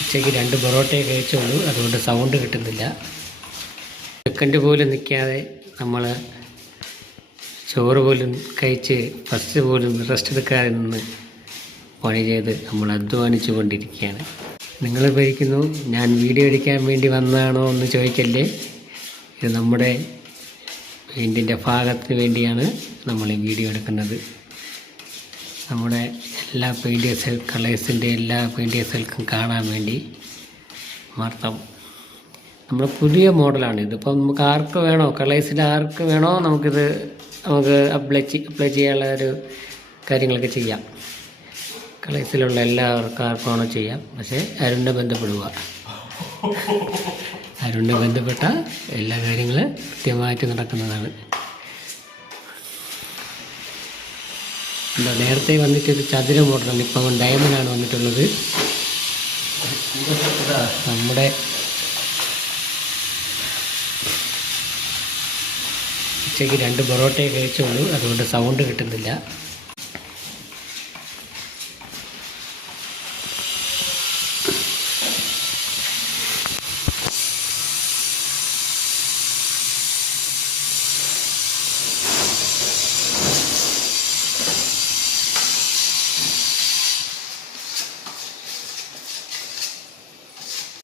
ഉച്ചയ്ക്ക് 2 പൊറോട്ടയെ കഴിച്ചുള്ളൂ, അതുകൊണ്ട് സൗണ്ട് കിട്ടുന്നില്ല. സെക്കൻഡ് പോലും നിൽക്കാതെ നമ്മൾ ചോറ് പോലും കഴിച്ച് ഫസ്റ്റ് പോലും റെസ്റ്റ് എടുക്കാതെ നിന്ന് പണി ചെയ്ത് നമ്മൾ അധ്വാനിച്ചു കൊണ്ടിരിക്കുകയാണ്. നിങ്ങൾ വിചാരിക്കുന്നു ഞാൻ വീഡിയോ എടുക്കാൻ വേണ്ടി വന്നതാണോ എന്ന് ചോദിക്കല്ലേ. ഇത് നമ്മുടെ പെയിൻറ്റിൻ്റെ ഭാഗത്തിന് വേണ്ടിയാണ് നമ്മൾ ഈ വീഡിയോ എടുക്കുന്നത്. നമ്മുടെ എല്ലാ കളേഴ്സിൻ്റെ എല്ലാ പെയിൻറ്റേഴ്സുകൾക്കും കാണാൻ വേണ്ടി മാത്രം. നമ്മുടെ പുതിയ മോഡലാണ് ഇത്. ഇപ്പം നമുക്ക് ആർക്ക് വേണോ, കളേഴ്സിൽ ആർക്ക് വേണോ നമുക്ക് അപ്ലൈ ചെയ്യാനുള്ള ഒരു കാര്യങ്ങളൊക്കെ ചെയ്യാം. കളേഴ്സിലുള്ള എല്ലാവർക്കും ആർക്കും വേണോ ചെയ്യാം. പക്ഷേ അരുണിനെ ബന്ധപ്പെടുക. അരുണിനെ ബന്ധപ്പെട്ട എല്ലാ കാര്യങ്ങളും കൃത്യമായിട്ട് നടക്കുന്നതാണ്. നേരത്തെ വന്നിട്ടൊരു ചതുര മോഡലാണ്, ഇപ്പം ഡയമണ്ടാണ് വന്നിട്ടുള്ളത്. നമ്മുടെ ഉച്ചയ്ക്ക് 2 പൊറോട്ടയെ കഴിച്ചുള്ളൂ, അതുകൊണ്ട് സൗണ്ട് കിട്ടുന്നില്ല.